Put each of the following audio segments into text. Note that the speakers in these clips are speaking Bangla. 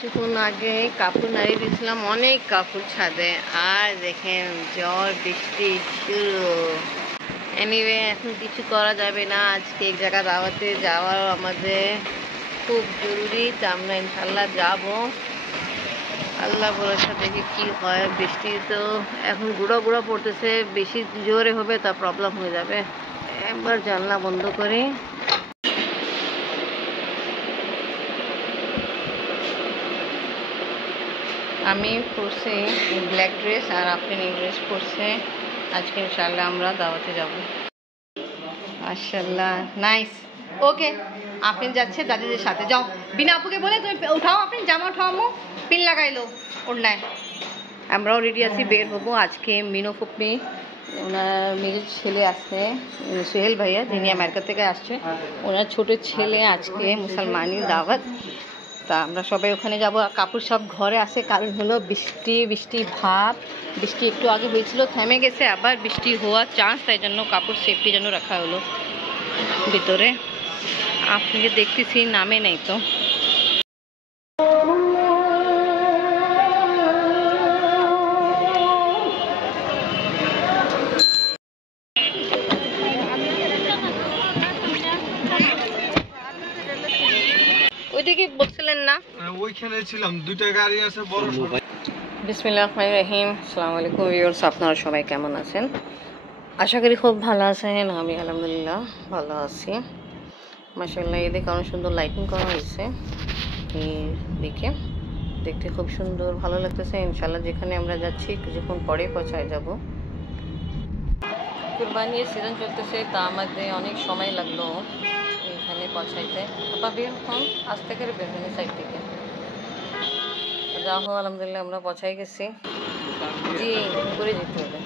কিছুক্ষণ আগে কাপড় নাড়িয়ে দিয়েছিলাম, অনেক কাপড় ছাদে, আর দেখেন ঝড় বৃষ্টি শুরু। এনিওয়ে এখন কিছু করা যাবে না, আজকে এক জায়গা দাওয়াতে যাওয়ার আমাদের খুব জরুরি, তো আমরা ইনশাল্লাহ যাব। আল্লাহ ভরসা, দেখি কি হয়। বৃষ্টি তো এখন গুঁড়ো গুঁড়ো পড়তেছে, বেশি জোরে হবে তা প্রবলেম হয়ে যাবে। একবার জানলা বন্ধ করি। আমি পরছি ব্ল্যাক ড্রেস আর আপনি এই ড্রেস পরছে। আজকে ইনশাল্লাহ আমরা দাওয়াতে যাব। মাশাআল্লাহ, নাইস। ওকে, আপনি যাচ্ছে দাদিদের সাথে, যাও। বিনা আপুকে বলে তুমি উঠাও, আপনি জামা উঠাও, পিন লাগাইলো ওড়নায়। আমরাও রেডি আছি, বের হবো। আজকে মিনো ফুপি ওনার মেয়ের ছেলে আসছে, সোহেল ভাইয়া, যিনি আমেরিকা থেকে আসছে, ওনার ছোট ছেলে আজকে মুসলমানি দাওয়াত। তা আমরা সবাই ওখানে যাব। কাপড় সব ঘরে আসে, কারণ হলো বৃষ্টি ভাব। বৃষ্টি একটু আগে হয়েছিল, থেমে গেছে, আবার বৃষ্টি হওয়ার চান্স, তাই জন্য কাপড় সেফটি জন্য রাখা হলো ভিতরে। আপনাকে দেখতেছি নামে নেই তো। ওইদিকে বলছিলেন না, ওইখানে ছিলাম, দুইটা গাড়ি আছে বড়। বিসমিল্লাহির রহমানির রহিম। আসসালামু আলাইকুম ভিউয়ার্স, আপনারা সবাই কেমন আছেন? আশা করি খুব ভালো আছেন। আমি আলহামদুলিল্লাহ ভালো আছি। মাশাআল্লাহ, এদিকে অনেক সুন্দর লাইটিং করা হয়েছে, এদিকে দেখতে খুব সুন্দর ভালো লাগতেছে। ইনশাআল্লাহ যেখানে আমরা যাচ্ছি কিছুক্ষণ পরে পৌঁছায় যাব। কুরবানির সিজন চলতেছে, তা আমাদের অনেক সময় লাগলো এখানে পৌঁছাইতে। আপা বের হন, আজ থেকে বের হন সাইড থেকে। যা হোক আলহামদুলিল্লাহ আমরা পৌঁছাই গেছি। জি, করে যেতে হবে।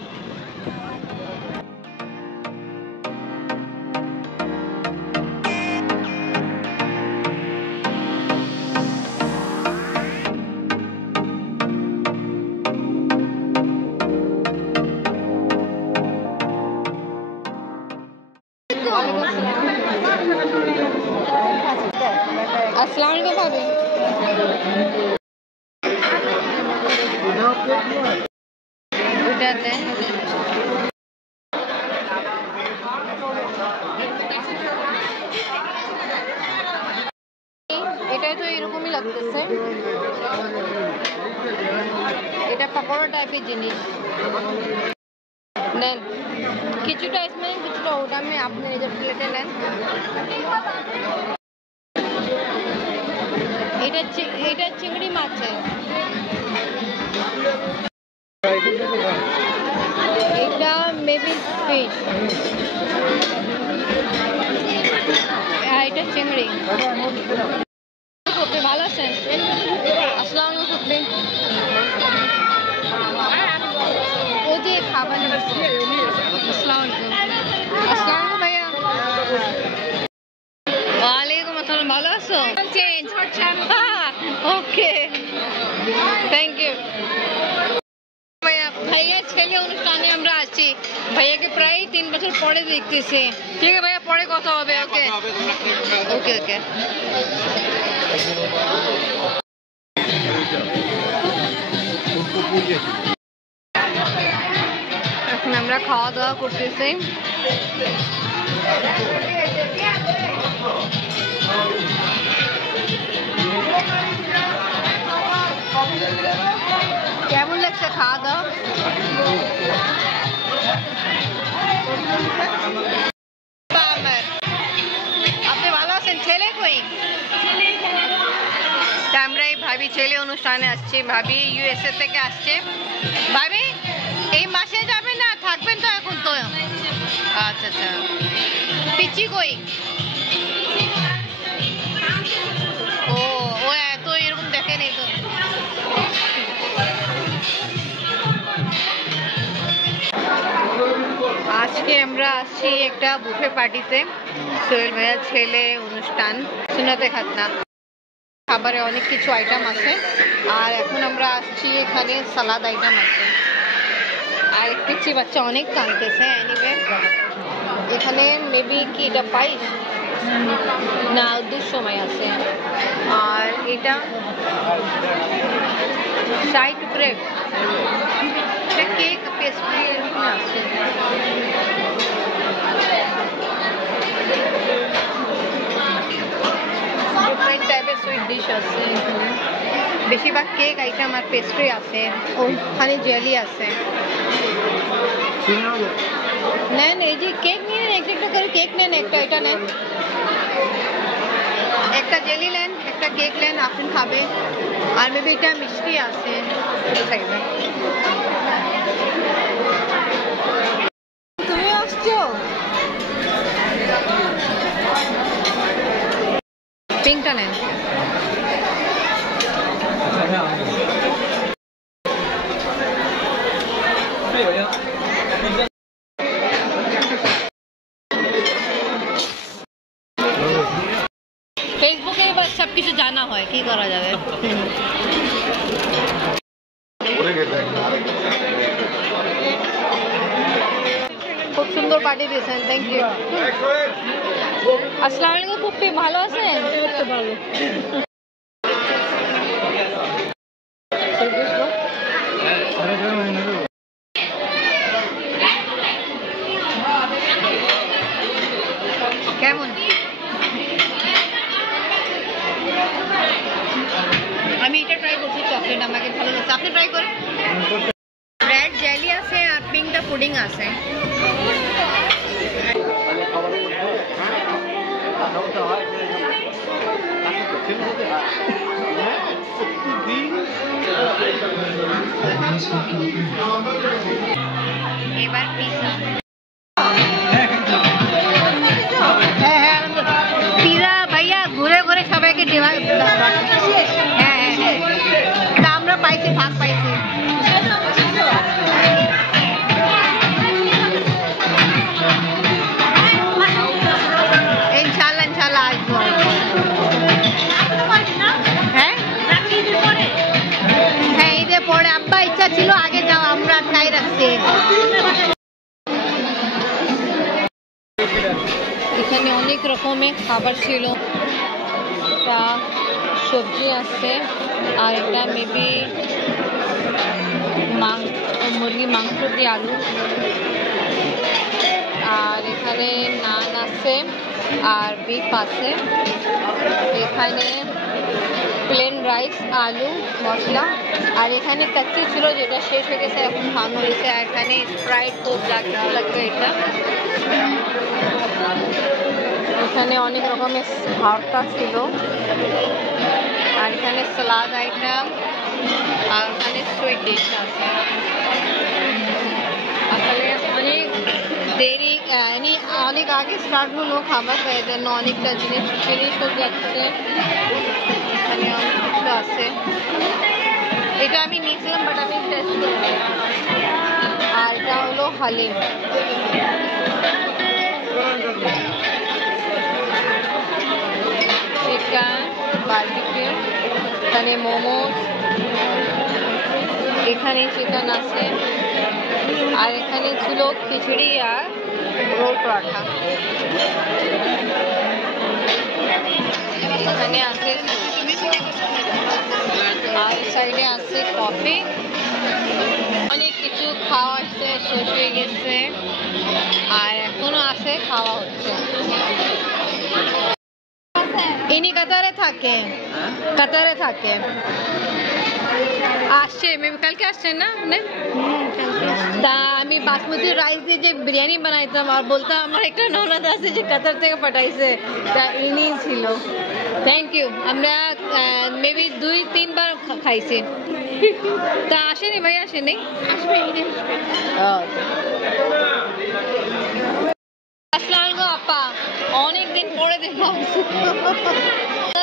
আসসালামু আলাইকুম ভাবি। ওইটাতে এটাই তো এরকমই লাগতেছে, এটা পাকোড়া টাইপের জিনিস। নেন কিছুটা इसमें, কিছুটা ওটা में আপনি এই যে প্লেটে নেন। এটা চিংড়ি মাছ, এটা মেবি ফিশ, এটা চিংড়ি। আপনি ভালো আছেন? আসসালামু আলাইকুম। ও যে খাবার আসসালামু আলাইকুম। আসসালামু ভাইয়া। ওয়ালাইকুম আসসালাম, ভালো আছো? চেঞ্জ ওকে, থ্যাংক ইউ ভাইয়া। ভাইয়ার ছেলে অনুষ্ঠানে আমরা আছি, ভাইয়াকে প্রায় 3 বছর পরে দেখতেছি। ঠিক আছে ভাইয়া, পরে কথা হবে। ওকে ওকে ওকে। এখন আমরা খাওয়া দাওয়া করতেছি। কেমন লাগছে খাওয়া দাওয়া? আপনি ভালো আছেন? ছেলে কই? আমরা এই ভাবি ছেলে অনুষ্ঠানে আসছি। ভাবি ইউএসএ থেকে আসছে। ভাবি এই মাসে যাবেন না থাকবেন তো? এখন তো আচ্ছা আচ্ছা। পিচি কই? ও ও এত এরকম দেখে নেই তো। আজকে আমরা আসছি একটা বুফে পার্টিতে, সোহেল ভাইয়ার ছেলে অনুষ্ঠান, সুন্নতে খাতনা। খাবারে অনেক কিছু আইটেম আছে, আর এখন আমরা আসছি এখানে সালাদ আইটেম আছে। আর পিচ্ছি বাচ্চা অনেক কাঁদতেছে। এনিওয়ে এখানে মেবি কি এটা পাইস না, 2 সময় আছে। আর এটা শাই টুকরে, এটা কেক পেস্ট্রি এরকম আছে। ডিফারেন্ট টাইপের সুইট ডিশ আছে এখানে, বেশিরভাগ কেক আইটেম আর পেস্ট্রি আছে, ওখানে জেলি আছে। নেন, এই যে কেক নিয়ে নেন, একটা করে কেক নেন, একটা এটা নেন, একটা জেলি নেন, একটা কেক নেন, আপনি খাবে। আর মেবি এটা মিষ্টি আছে তুমি আসছো? পিঙ্কটা নেন। ফেসবুকে এবার সবকিছু জানা হয়, কি করা যাবে। খুব সুন্দর পার্টি দিয়েছেন, থ্যাংক ইউ। আসসালামু আলাইকুম পুপ্পি, ভালো আছেন? ভালো। কেমন? আমি এটা ট্রাই করছি, চকলেট আমাকে ভালো লাগছে, আপনি ট্রাই করেন। রেড জেলি আছে আর পিঙ্কটা পুডিং আছে। এবার পিজা। পিজা ভাইয়া ঘুরে ঘুরে সবাইকে দেওয়া। হ্যাঁ হ্যাঁ হ্যাঁ, তা আমরা পাইছি, ভাগ পাইছি। ইনশাল্লাহ ইনশাল্লাহ আসবো। হ্যাঁ হ্যাঁ, ঈদের পরে আব্বা ইচ্ছা ছিল আগে যাও, আমরা খাই রাখছি। এখানে অনেক রকমের খাবার ছিল, তা সবজি আছে, আর এটা মেবি মুরগি মাংস দিয়ে আলু, আর এখানে নান আছে আর বিফ আছে। এখানে প্লেন রাইস, আলু, মশলা, আর এখানে কাচ্চি ছিল যেটা শেষ হয়ে গেছে, এখন খাওয়ানো হয়েছে। আর এখানে স্প্রাইট কোক লাগবে এটা। এখানে অনেক রকমের ভর্তা ছিল, আর এখানে সালাদ আইটেম, আর ওখানে সুইট ডিশ আছে। আসলে অনেক দেরি, অনেক আগে স্টার্ট হলো খাবার, তাই জন্য অনেকটা জিনিস ফিনিশ হয়ে যাচ্ছে। এখানে অনেক কিছু আছে, এটা আমি নিয়েছিলাম বাট আমি টেস্ট করি। আর এটা হলো হালিম। চিকেন বারবিকিউ, এখানে মোমোস, এখানে চিকেন আছে, আর এখানে ছিল খিচুড়ি আর রোল পরাঠা। এখানে আছে, আর সাইডে আছে কফি। অনেক কিছু খাওয়া আসছে, শেষ হয়ে গেছে, আর এখনো আছে, খাওয়া হচ্ছে। ইনি কাতারে থাকে, কাতারে থাকে, আসছে মেবি কালকে আসছেন না? তা আমি বাসমতি রাইস দিয়ে যে বিরিয়ানি বানাইতাম আর বলতাম আমার একটা ননদ আছে যে কাতার থেকে পাঠাইছে, তা ইনি ছিল। Thank you. আমরা মেবি 2-3 বার খাইছি। তা আসেনি ভাই, আসেনি? আসসালামু আলাইকুম আপা, অনেকদিন পরে দেখো।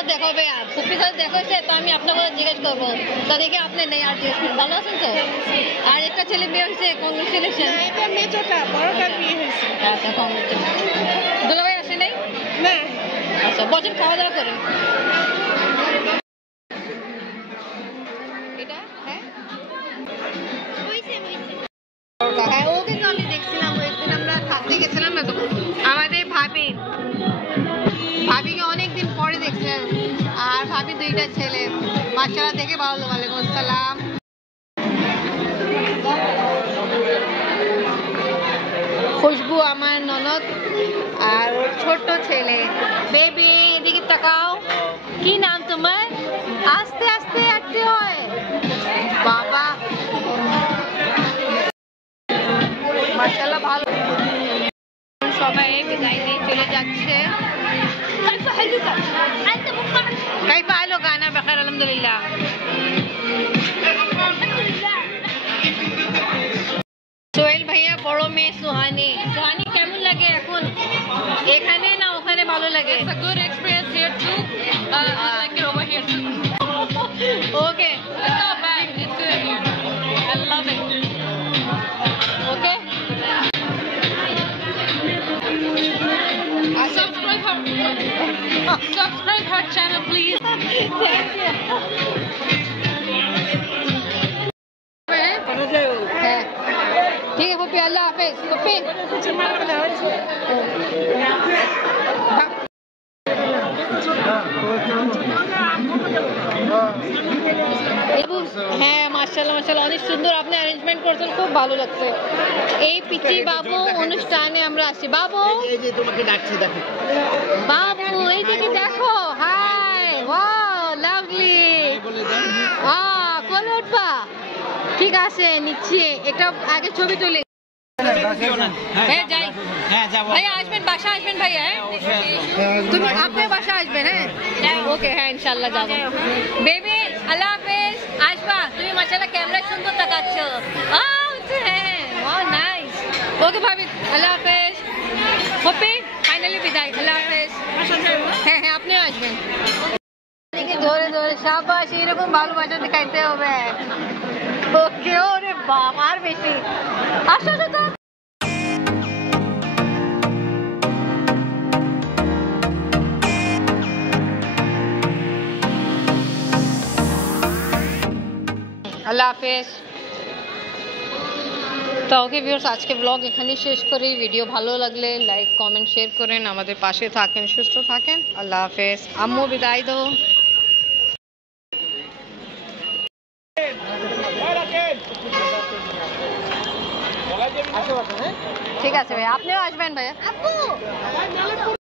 দেখো ভাইয়া, ফুপির সাথে দেখা হয়েছে, তো আমি আপনার কথা জিজ্ঞেস করবো, তা দেখে আপনি নেই আর জিজ্ঞেস করুন। ভালো আছেন তো? আর একটা ছেলে বিয়ে হয়েছে, কংগ্রেচুলেশন। আচ্ছা, কংগ্রেচুলেশন। দুলা ভাই আসে নাই? না। আচ্ছা, বছর খাওয়া দাওয়া করেন। এটা হ্যাঁ হ্যাঁ, ওকে তো আমি দেখছিলাম, ওই দিন আমরা থাকতে গেছিলাম না, তো আমাদের ভাবি এইটা ছেলে মাশাআল্লাহ দেখে ভালো। ওয়ালাইকুম আসসালাম। খুশবু আমার ননদ আর ওর ছোট ছেলে। বেবি এদিকে তাকাও। কি নাম তোমার? আস্তে আস্তে হাঁটতে হয় বাবা। মাশাআল্লাহ ভালো। সবাই বিদায় নিয়ে চলে যাচ্ছে। كيف حالك؟ أنا بخير الحمد لله. সোহেল ভাইয়া বড় মেয়ে সুহানি। সুহানি কেমন লাগে এখন এখানে না ওখানে ভালো লাগে? It's a good experience here too. I like it over here too. Okay. It's not bad. It's good here. I love it. Okay. Subscribe her channel please. Thank you. ठीक है पप्पी, अल्लाह हाफिज पप्पी। হ্যাঁ মাশাআল্লাহ মাশাআল্লাহ অনেক সুন্দর আপনি অ্যারেঞ্জমেন্ট করেছেন, খুব ভালো লাগছে। এই পিচি বাবু অনুষ্ঠানে আমরা আসি। বাবু এই যে তোমাকে ডাকছে দেখো। বাবু এই দিকে দেখো। Hi wow lovely. কোলে উঠবা? ঠিক আছে নিচ্ছি। একটা আগে ছবি তুলি। হ্যাঁ যাই। হ্যাঁ যাব। ভাইয়া আসবেন, বাসা আসবেন ভাইয়া? তুমি আপনি বাসা আসবেন? হ্যাঁ ওকে, হ্যাঁ ইনশাআল্লাহ যাবো। বেবি আল্লাহ হাফেজ। আসবা তুমি মাশাআল্লাহ ক্যামেরা সুন্দর তাকাচ্ছ। হ্যাঁ ওয়াও নাইস। ওকে ভাবি আল্লাহ হাফেজ। পপি ফাইনালি বিদায়, আল্লাহ হাফেজ। হ্যাঁ হ্যাঁ আপনিও আসবেন। ধরে ধরে শাবাশ, এরকম ভালোবাসা দেখাইতে হবে। ওকে ওরে বাবা আর বেশি। আসো আসো তো। আল্লাহ হাফেজ। তো ওকে ভিউয়ার্স আজকে ব্লগ এখানেই শেষ করি। ভিডিও ভালো লাগলে লাইক কমেন্ট শেয়ার করেন, আমাদের পাশে থাকেন, সুস্থ থাকেন। আল্লাহ হাফেজ। আম্মু বিদায় দাও। ঠিক আছে ভাই, আপনিও আসবেন ভাইয়া।